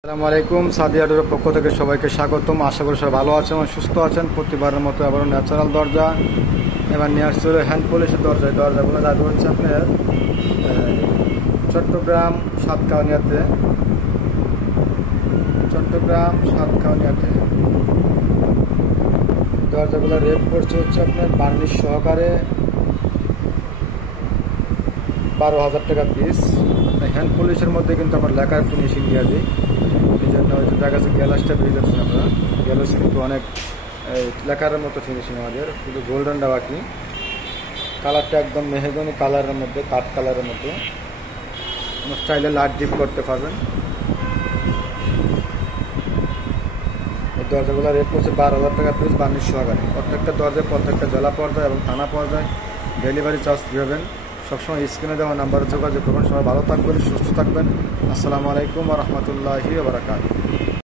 আসসালামু আলাইকুম। সাদিয়া ডোরের পক্ষ থেকে সবাইকে স্বাগতম। আশা করি সবাই ভালো আছেন এবং সুস্থ আছেন। প্রতিবারের মতো আবার ন্যাচারাল দরজা এবার নিয়ে আসছে হ্যান্ড পলিশের দরজা। এই দরজাগুলো যাবে হচ্ছে আপনার চট্টগ্রাম সাতকাউনিয়াতে। দরজাগুলো রেট পড়ছে হচ্ছে আপনার বার্নিশ সহকারে 12,000 টাকা পিস। হ্যান্ড পলিশের মধ্যে কিন্তু আমার লেখার ফিনিশিং দিয়ে দিই, এই জন্য হয়তো দেখা যাচ্ছে গ্যালাসটা পেয়ে যাচ্ছি আমরা। গ্যালাস কিন্তু অনেক লেখার মতো ফিনিশিং, আমাদের শুধু গোল্ডেনটা বাকি। কালারটা একদম মেহেগনি কালারের মধ্যে, কাঠ কালারের মধ্যে। আমার স্টাইলে লাইট ডিপ করতে পারবেন। এই দরজাগুলো রেট করছে 12,000 টাকা পিস বার্নিশ সহকারে। প্রত্যেকটা দরজায় প্রত্যেকটা জেলা পর্যায়ে এবং থানা পর্যায়ে ডেলিভারি চার্জ দেবেন। সবসময় স্ক্রিনে দেওয়া নাম্বারে যোগাযোগ করবেন। সবাই ভালো থাকবেন, সুস্থ থাকবেন। আসসালামু আলাইকুম ওয়া রাহমাতুল্লাহি ওয়া বারাকাতুহু।